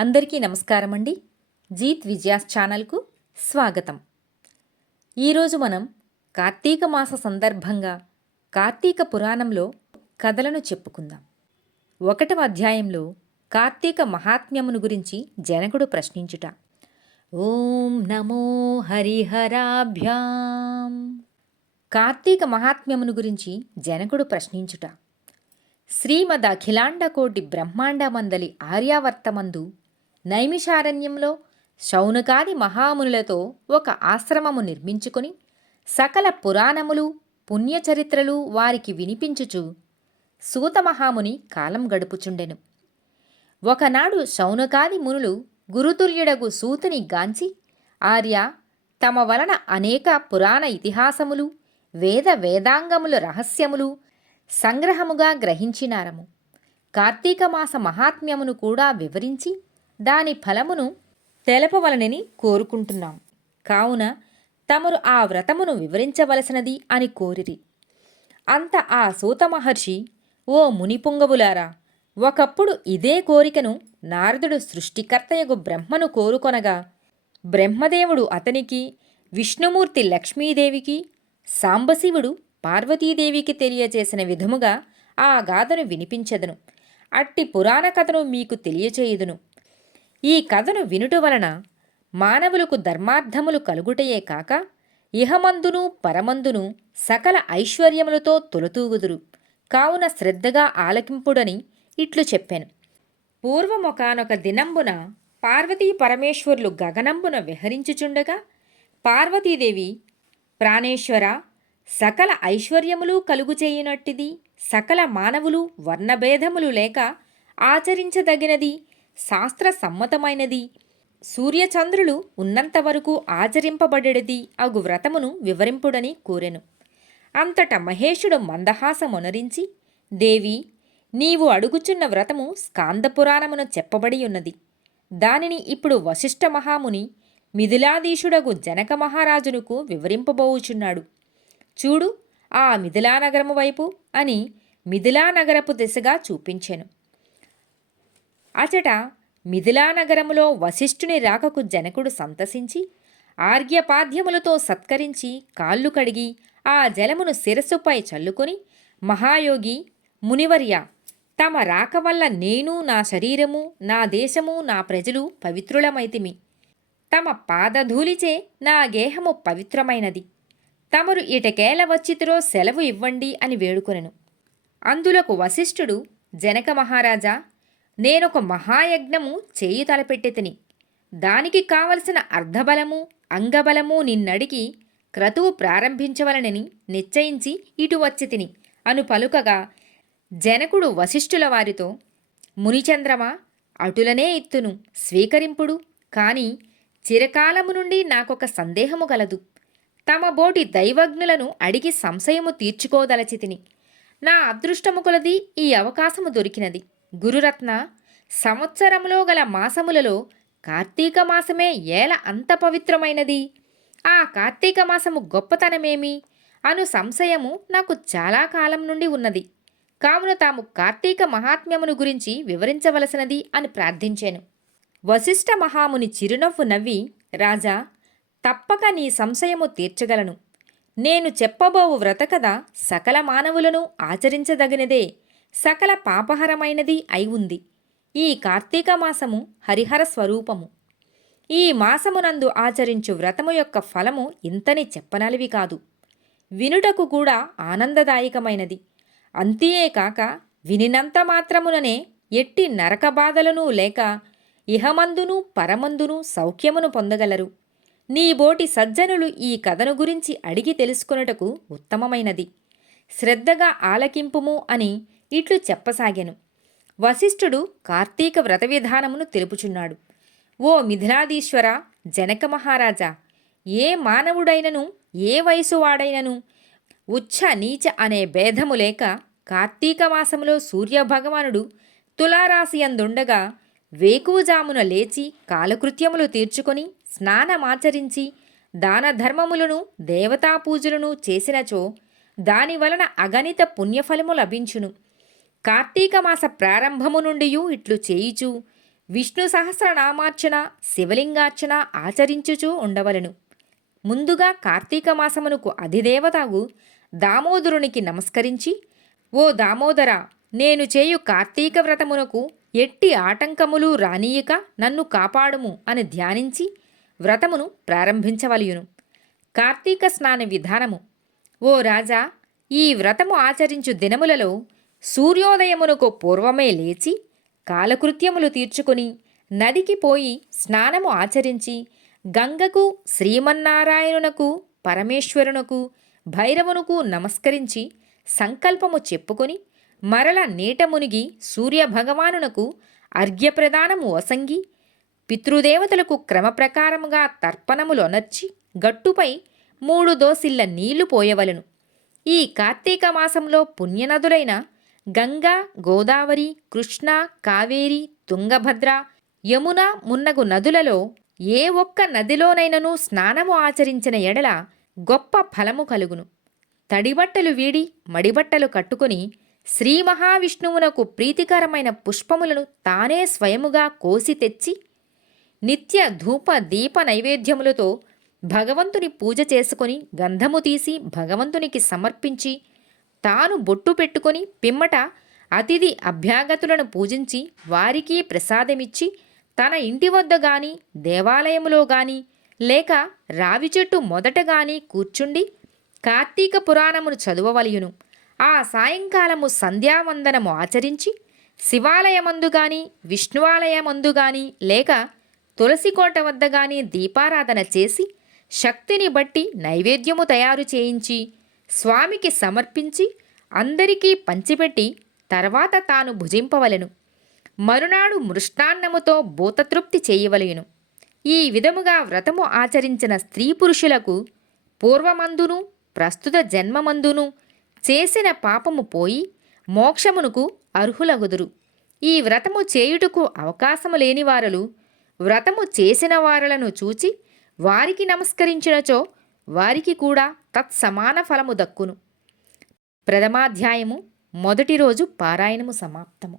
అందరికీ నమస్కారం అండి. జీత్ విజయాస్ ఛానల్కు స్వాగతం. ఈరోజు మనం కార్తీక మాస సందర్భంగా కార్తీక పురాణంలో కథలను చెప్పుకుందాం. 1వ అధ్యాయంలో కార్తీక మహాత్మ్యమును గురించి జనకుడు ప్రశ్నించుట. ఓం నమో హరిహరాభ్యాం. కార్తీక మహాత్మ్యమును గురించి జనకుడు ప్రశ్నించుట. శ్రీమద్ అఖిలాండకోటి బ్రహ్మాండమందలి ఆర్యావర్తమందు నైమిషారణ్యంలో శౌనకాది మహామునులతో ఒక ఆశ్రమము నిర్మించుకొని సకల పురాణములు పుణ్యచరిత్రలు వారికి వినిపించుచు సూతమహాముని కాలం గడుపుచుండెను. ఒకనాడు శౌనకాది మునులు గురుతుల్యుడగు సూతుని గాంచి, ఆర్య, తమ వలన అనేక పురాణ ఇతిహాసములు వేద వేదాంగముల రహస్యములు సంగ్రహముగా గ్రహించినారము. కార్తీక మాస మహాత్మ్యమును కూడా వివరించి దాని ఫలమును తెలపవలనని కోరుకుంటున్నాం. కావున తమరు ఆ వ్రతమును వివరించవలసినది అని కోరిరి. అంత ఆ సూత మహర్షి, ఓ మునిపుంగవులారా, ఒకప్పుడు ఇదే కోరికను నారదుడు సృష్టికర్తయగు బ్రహ్మను కోరుకొనగా బ్రహ్మదేవుడు అతనికి, విష్ణుమూర్తి లక్ష్మీదేవికి, సాంబశివుడు పార్వతీదేవికి తెలియచేసిన విధముగా ఆ గాథను వినిపించెదను. అట్టి పురాణ కథను మీకు తెలియచేయుదును. ఈ కథను వినుట వలన మానవులకు ధర్మార్థములు కలుగుటయే కాక ఇహమందును పరమందును సకల ఐశ్వర్యములతో తొలతూగుదురు. కావున శ్రద్ధగా ఆలకింపుడని ఇట్లు చెప్పాను. పూర్వమొకానొక దినంబున పార్వతీ పరమేశ్వరులు గగనంబున విహరించుచుండగా పార్వతీదేవి, ప్రాణేశ్వర, సకల ఐశ్వర్యములు కలుగుచేయునట్టిది, సకల మానవులు వర్ణభేదములు లేక ఆచరించదగినది, శాస్త్ర సమ్మతమైనది, సూర్యచంద్రులు ఉన్నంతవరకు ఆచరింపబడేది అగు వ్రతమును వివరింపుడని కోరెను. అంతట మహేశుడు మందహాసమొనరించి, దేవి, నీవు అడుగుచున్న వ్రతము స్కాందపురాణమున చెప్పబడి ఉన్నది. దానిని ఇప్పుడు వశిష్ఠ మహాముని మిథిలాధీశుడగు జనక మహారాజునకు వివరింపబోవుచున్నాడు. చూడు ఆ మిథిలానగరము వైపు అని మిథిలానగరపు దిశగా చూపించెను. అచట మిథిలానగరములో వశిష్ఠుని రాకకు జనకుడు సంతసించి ఆర్ఘ్యపాద్యములతో సత్కరించి కాళ్ళు కడిగి ఆ జలమును శిరస్సుపై చల్లుకొని, మహాయోగి, మునివర్య, తమ రాక వల్ల నేను, నా శరీరము, నా దేశము, నా ప్రజలు పవిత్రులమైతిమి. తమ పాదధూలిచే నా గేహము పవిత్రమైనది. తమరు ఇటకేల వచ్చితిరో సెలవు ఇవ్వండి అని వేడుకొనెను. అందులకు వశిష్ఠుడు, జనక మహారాజా, నేనొక మహాయజ్ఞము చేయి తలపెట్టెతిని. దానికి కావలసిన అర్ధబలము అంగబలము నిన్నడిగి క్రతువు ప్రారంభించవలనని నిశ్చయించి ఇటు వచ్చితిని అను పలుకగా జనకుడు వశిష్ఠుల వారితో, మునిచంద్రమా, అటులనే ఇత్తును, స్వీకరింపుడు. కాని చిరకాలము నుండి నాకొక సందేహము గలదు. తమ బోటి దైవజ్ఞులను అడిగి సంశయము తీర్చుకోదలచితిని. నా అదృష్టము కొలది ఈ అవకాశము దొరికినది. గురురత్న, సంవత్సరంలో గల మాసములలో కార్తీక మాసమే ఏల అంత పవిత్రమైనది? ఆ కార్తీక మాసము గొప్పతనమేమి అను సంశయము నాకు చాలా కాలం నుండి ఉన్నది. కావున తాము కార్తీక మహాత్మ్యమును గురించి వివరించవలసినది అని ప్రార్థించాను. వశిష్ఠ మహాముని చిరునవ్వు నవ్వి, రాజా, తప్పక నీ సంశయము తీర్చగలను. నేను చెప్పబోవు వ్రతకథ సకల మానవులను ఆచరించదగినదే, సకల పాపహరమైనది అయి ఉంది. ఈ కార్తీక మాసము హరిహర స్వరూపము. ఈ మాసమునందు ఆచరించు వ్రతము యొక్క ఫలము ఇంతని చెప్పనలివి కాదు. వినుటకు కూడా ఆనందదాయకమైనది. అంతియేకాక వినినంత మాత్రముననే ఎట్టి నరక బాధలను లేక ఇహమందును పరమందును సౌఖ్యమును పొందగలరు. నీ బోటి సజ్జనులు ఈ కథను గురించి అడిగి తెలుసుకొనుటకు ఉత్తమమైనది. శ్రద్ధగా ఆలకింపుము అని ఇట్లు చెప్పసాగెను. వశిష్ఠుడు కార్తీక వ్రత విధానమును తెలుపుచున్నాడు. ఓ మిథిలాధీశ్వర, జనక మహారాజా, ఏ మానవుడైనను ఏ వయసువాడైనను ఉచ్ఛ నీచ అనే భేదము లేక కార్తీక మాసములో సూర్యభగవానుడు తులారాశి అందుండగా వేకువజామున లేచి కాలకృత్యములు తీర్చుకొని స్నానమాచరించి దాన ధర్మములను దేవతాపూజలను చేసినచో దానివలన అగణిత పుణ్యఫలము లభించును. కార్తీక మాస ప్రారంభము నుండియూ ఇట్లు చేయుచు విష్ణు సహస్రనామార్చన, శివలింగార్చన ఆచరించుచూ ఉండవలను. ముందుగా కార్తీక మాసమునకు అధిదేవతగు దామోదరునికి నమస్కరించి, ఓ దామోదర, నేను చేయు కార్తీక వ్రతమునకు ఎట్టి ఆటంకములు రానీయక నన్ను కాపాడుము అని ధ్యానించి వ్రతమును ప్రారంభించవలయును. కార్తీక స్నాన విధానము. ఓ రాజా, ఈ వ్రతము ఆచరించు దినములలో సూర్యోదయమునకు పూర్వమే లేచి కాలకృత్యములు తీర్చుకొని నదికి పోయి స్నానము ఆచరించి గంగకు, శ్రీమన్నారాయణునకు, పరమేశ్వరునకు, భైరవునకు నమస్కరించి సంకల్పము చెప్పుకొని మరల నీట మునిగి సూర్యభగవానునకు అర్ఘ్యప్రదానము వసంగి పితృదేవతలకు క్రమప్రకారముగా తర్పణములొనర్చి గట్టుపై 3 దోసిళ్ల నీళ్లు పోయవలను. ఈ కార్తీక మాసంలో పుణ్యనదులైన గంగా, గోదావరి, కృష్ణ, కావేరి, తుంగభద్ర, యమున మున్నగు నదులలో ఏ ఒక్క నదిలోనైనను స్నానము ఆచరించిన ఎడల గొప్ప ఫలము కలుగును. తడిబట్టలు వీడి మడిబట్టలు కట్టుకొని శ్రీ మహావిష్ణువునకు ప్రీతికరమైన పుష్పములను తానే స్వయముగా కోసి తెచ్చి నిత్య ధూప దీప నైవేద్యములతో భగవంతుని పూజ చేసుకొని గంధము తీసి భగవంతునికి సమర్పించి తాను బొట్టు పెట్టుకొని పిమ్మట అతిథి అభ్యాగతులను పూజించి వారికి ప్రసాదమిచ్చి తన ఇంటి వద్ద గాని దేవాలయములో గాని లేక రావి చెట్టు మొదట గాని కూర్చుండి కార్తీక పురాణమును చదువవలయును. ఆ సాయంకాలము సంధ్యావందనము ఆచరించి శివాలయమందు గాని విష్ణువాలయమందు గాని లేక తులసికోట వద్ద గాని దీపారాధన చేసి శక్తిని బట్టి నైవేద్యము తయారు చేయించి స్వామికి సమర్పించి అందరికీ పంచిపెట్టి తర్వాత తాను భుజింపవలెను. మరునాడు మృష్టాన్నముతో భూతతృప్తి చేయవలయును. ఈ విధముగా వ్రతము ఆచరించిన స్త్రీ పురుషులకు పూర్వమందును ప్రస్తుత జన్మమందును చేసిన పాపము పోయి మోక్షమునకు అర్హులగుదురు. ఈ వ్రతము చేయుటకు అవకాశము లేని వారలు వ్రతము చేసిన వారలను చూచి వారికి నమస్కరించినచో వారికి కూడా తత్సమాన ఫలము దక్కును. ప్రథమాధ్యాయము మొదటి రోజు పారాయణము సమాప్తము.